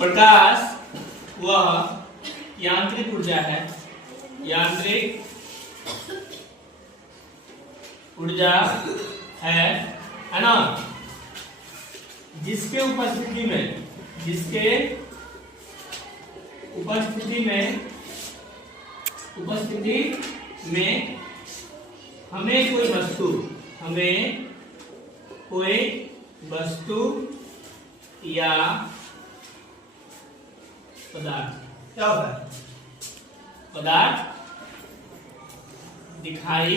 प्रकाश वह यांत्रिक ऊर्जा है, यांत्रिक ऊर्जा है ना, जिसके उपस्थिति में हमें कोई वस्तु या पदार्थ, क्या होता है, पदार्थ दिखाई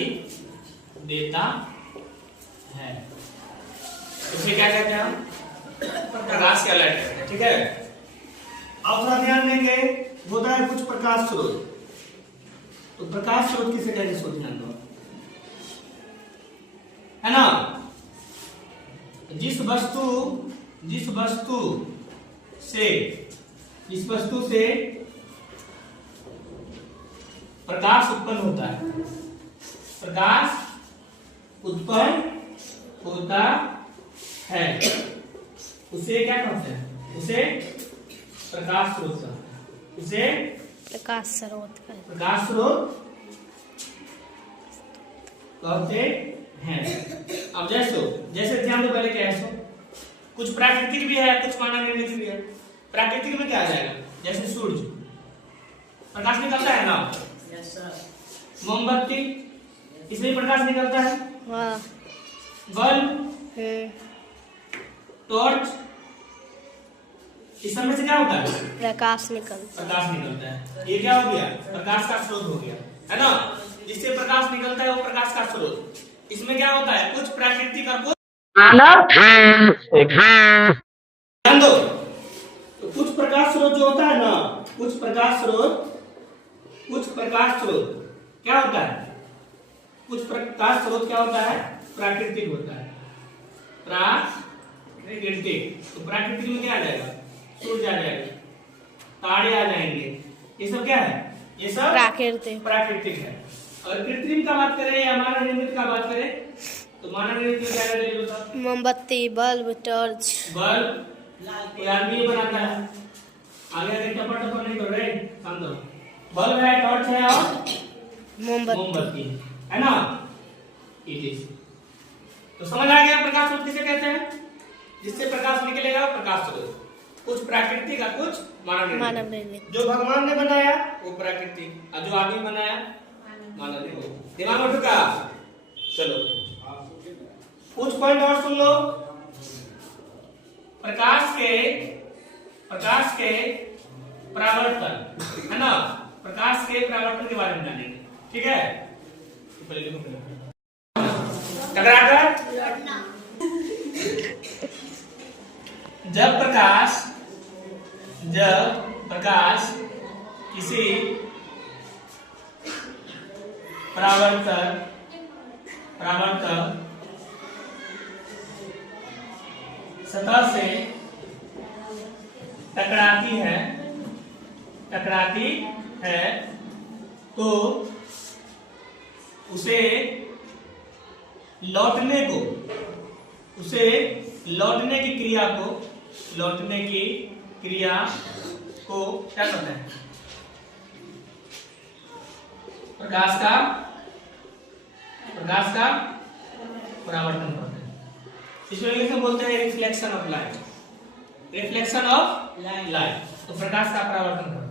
देता है, उसे क्या कहते हैं हम, प्रकाश कहलाता है। ठीक है, अब थोड़ा ध्यान देंगे, होता है कुछ प्रकाश स्रोत। तो प्रकाश स्रोत किसे कहते हैं, सोच ध्यान दो, है ना। जिस वस्तु से प्रकाश उत्पन्न होता है, प्रकाश उत्पन्न होता है, उसे क्या कहते हैं, उसे प्रकाश स्रोत कहते हैं, उसे प्रकाश स्रोत कहते हैं। अब जैसे ध्यान दो, पहले क्या है, सो कुछ प्राकृतिक भी है, कुछ मानव निर्मित भी है। प्राकृतिक में क्या आ जाएगा, जैसे सूरज प्रकाश निकलता है ना, मोमबत्ती इसमें प्रकाश निकलता है, बल्ब, टॉर्च, इस समय से क्या होता है, प्रकाश निकलता है। ये क्या हो गया, प्रकाश का स्रोत हो गया, है ना। जिससे प्रकाश निकलता है वो प्रकाश का स्रोत। इसमें क्या होता है, कुछ प्राकृतिक और कुछ ध्यान दो। तो कुछ प्रकाश स्रोत जो होता है ना, कुछ प्रकाश स्रोत क्या होता है, कुछ प्रकाश स्रोत क्या होता है, प्राकृतिक होता है, प्राकृतिक। तो प्राकृतिक में क्या आ जाएगा, सूरज आ जाएगा, तारे आ जाएंगे, ये सब क्या है, ये सब प्राकृतिक है। और कृत्रिम का बात करें या मानव निर्मित का बात करें, तो मानव निर्मित में क्या है, मोमबत्ती, बल्ब, टॉर्च, कोई आदमी बनाता है, आगे टपर नहीं कर रहे, काम दो, बल्ब है, टॉर्च है और मोमबत्ती है ना, इट इज। तो समझ आ गया प्रकाश स्रोत किसे कहते हैं, जिससे प्रकाश निकलेगा प्रकाश स्रोत। कुछ प्राकृतिक और कुछ मानव निर्मित। जो भगवान ने बनाया वो प्राकृतिक, और जो आदमी बनाया मानव निर्मित। दिमाग में ढुका, चलो कुछ पॉइंट और सुन लो। प्रकाश के परावर्तन, है ना, प्रकाश के परावर्तन के बारे में जानेंगे। ठीक है, टकराकर जब प्रकाश किसी परावर्तक सतह से टकराती है तो उसे लौटने की क्रिया को क्या कहते हैं, प्रकाश का परावर्तन करते हैं। इसमें इंग्लिश में बोलते हैं रिफ्लेक्शन ऑफ लाइट, तो प्रकाश का परावर्तन करते हैं।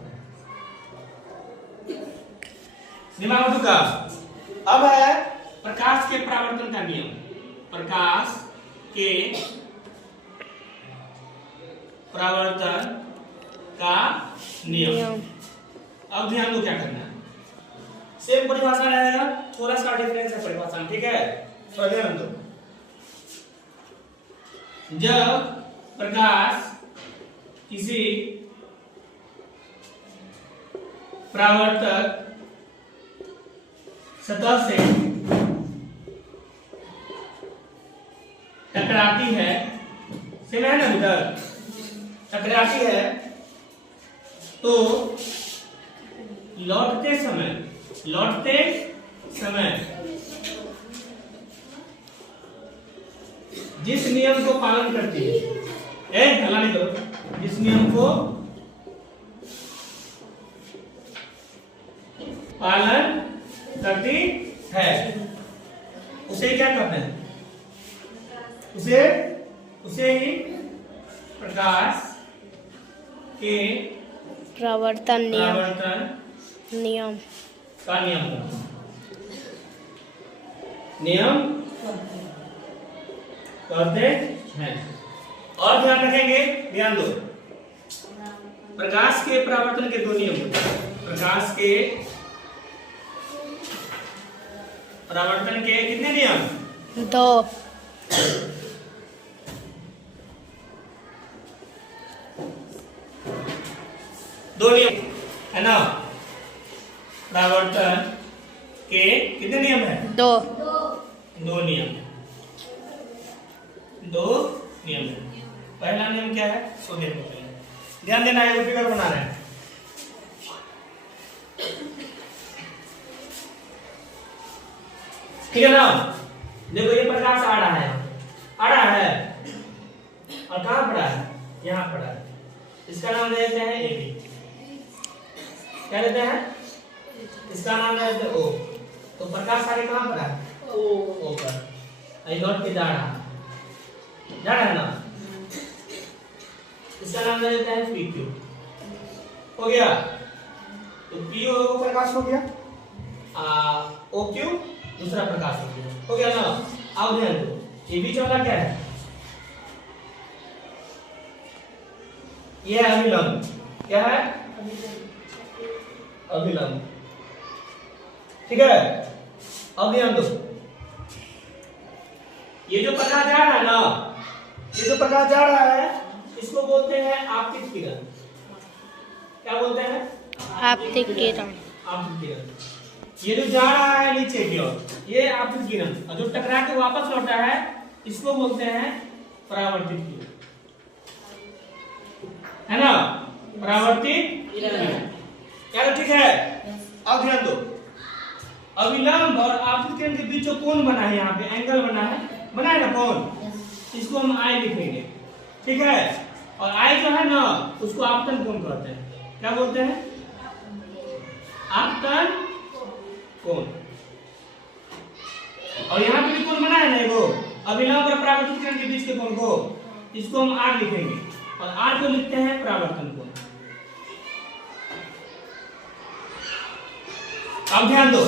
दिमाग में ढुका। अब है प्रकाश के परावर्तन का नियम, प्रकाश के परावर्तन का नियम। अब ध्यान दो क्या करना है, सेम परिभाषा रहेगा, थोड़ा सा डिफरेंस है परिभाषा में। ठीक है, तो ध्यान दो। जब प्रकाश किसी परावर्तक सतह से टकराती है, सेम है ना इधर, टकराती है तो लौटते समय जिस नियम को पालन करती है, जिस नियम को पालन करती है, उसे क्या कहते हैं? उसे ही प्रकाश के प्रवर्तन नियम का नियम कहते हैं। और ध्यान रखेंगे, ध्यान दो, प्रकाश के परावर्तन के दो नियम होते हैं। प्रकाश के परावर्तन के कितने नियम? दो नियम है ना। परावर्तन के कितने नियम है? दो नियम है। पहला नियम क्या है? सो ध्यान देना है, फिगर बना रहे हैं। ठीक है ना। देखो ये प्रकाश आ रहा है और कहाँ पड़ा है? यहाँ पड़ा है। इसका नाम देते हैं AB। क्या देते हैं? इसका नाम देते हैं O। तो प्रकाश सारे कहाँ पड़ा है? O पर। लौट के जा रहा है ना। इसका नाम देते हैं PQ। हो गया। तो PO प्रकाश हो गया, OQ दूसरा प्रकाश हो गया ना। अब ध्यान दो, ये बीच वाला क्या है? ये अभिलंब। क्या है? अभिलंब। ठीक है। अब ध्यान दो, ये जो प्रकाश जा रहा है ना, इसको बोलते हैं आपतित किरण। क्या बोलते हैं? आपतित किरण। ये जो जा रहा है नीचे की ओर, ये आपतित किरण, और जो टकरा के वापस लौटा है इसको बोलते हैं परावर्तित किरण, है ना। परावर्तित किरण। क्या ठीक है? अब ध्यान दो, अभिलंब और आपतित किरण के बीच जो कोण बना है, यहाँ पे एंगल बना है ना कोण, इसको हम I लिखेंगे। ठीक है। और I जो है ना, उसको आपतन कोण कहते हैं। क्या बोलते हैं? आपतन कोण। और यहाँ पे भी कोण बना है ना वो, अभिलंब और परावर्तित किरण के बीच के कोण को, इसको हम R लिखेंगे और R को लिखते हैं परावर्तन कोण। अब ध्यान दो,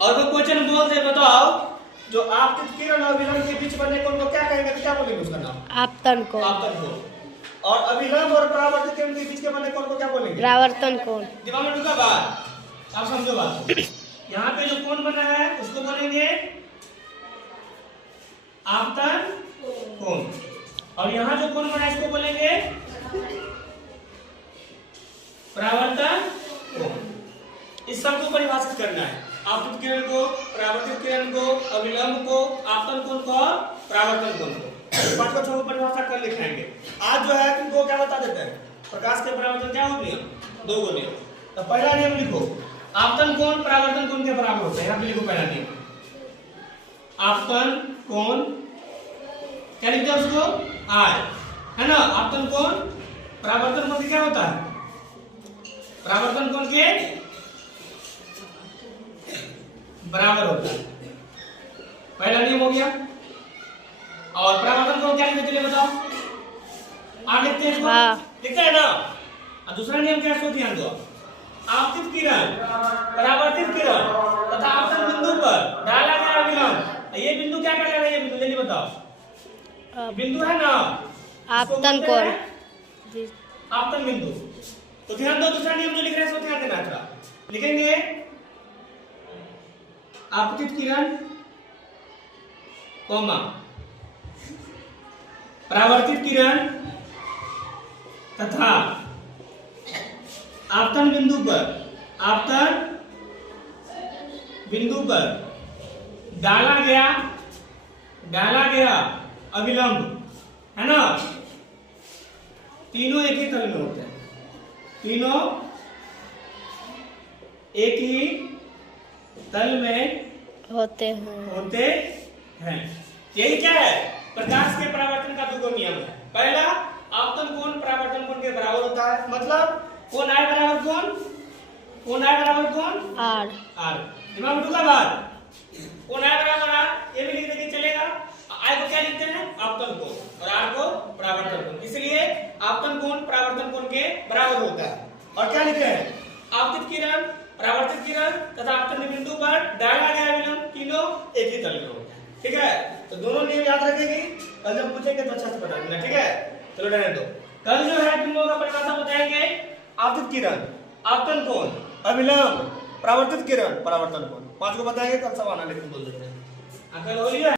और वो क्वेश्चन बोलते बताओ, जो आपतित किरण और अभिलंब के बीच बने कोण को क्या कहेंगे? तो क्या बोलेंगे उसका नाम? आपतन कोण। और अभिलंब और परावर्तित किरण के बीच के बने कोण को क्या बोलेंगे? परावर्तन कोण। दिमाग में ढुका बात? आप समझो बात। यहाँ पे जो कोण बना है उसको बोलेंगे आपतन कोण, और यहाँ जो कोण बना है इसको बोलेंगे परावर्तन कोण। इस सबको परिभाषित करना है, आपतित किरण को, परावर्तित किरण को, अभिलंब को, आपतन कोण को और परावर्तन कोण को। पांच को परिभाषा कर लिखाएंगे। आज जो है तुमको क्या बता देते हैं? प्रकाश के परावर्तन क्या हो नियम? दो नियम। तो पहला नियम लिखो, आपतन कोण परावर्तन कोण के बराबर होता है। यहाँ पे लिखो पहला नियम, आपतन कोण क्या लिखते हैं उसको? I, है ना। आपतन कोण परावर्तन कोण क्या होता है? परावर्तन कोण के बराबर होता है। पहला नियम हो गया। और परावर्तन कोण क्या लिखते हैं बताओ? R लिखते हैं, लिखते हैं ना। और दूसरा नियम क्या है? ध्यान दो, आपतित किरण, परावर्तित किरण तथा आपतन बिंदु पर डाला गया अभिलंब। ये बिंदु क्या कहलाएगा? ये बिंदु जल्दी बताओ। बिंदु है ना आपतन कोण, आपतन बिंदु। तो ध्यान दो, दूसरा नियम जो लिख रहे हैं ध्यान देना थोड़ा। लिखेंगे आपतित किरण कॉमा परावर्तित किरण तथा आपतन बिंदु पर डाला गया अभिलंब, है ना। तीनों एक ही तल में होते हैं, तीनों एक ही तल में होते हैं। यही क्या है? प्रकाश के परावर्तन का दो नियम है। पहला, आपतन कोण परावर्तन कोण के बराबर होता है, मतलब कोण I बराबर कोण कौन आर बराबर कौन आर आर दिमाग में ढुका बात कौन आर बराबर आर ये भी लिख देंगे चलेगा आई को क्या लिखते हैं आपतन कोण और आर को परावर्तन कोण इसलिए आपतन कोण परावर्तन कोण के बराबर होता है और क्या लिखे हैं आपतित किरण परावर्तित किरण तथा आपतन बिंदु पर डाला गया विलंब तीनों एक ही तल में होता है ठीक है तो दोनों नियम याद रखेगी और जब पूछेंगे तो अच्छा से बता देना ठीक है चलो रहने दो कल जो है बिंदुओं का परिभाषा बताएंगे आपतित किरण आपतन कोण अविलंब परावर्तित किरण परावर्तन कोण 5 को बताएंगे कल सब आना लेकिन बोल देते हैं अंकल बोलिए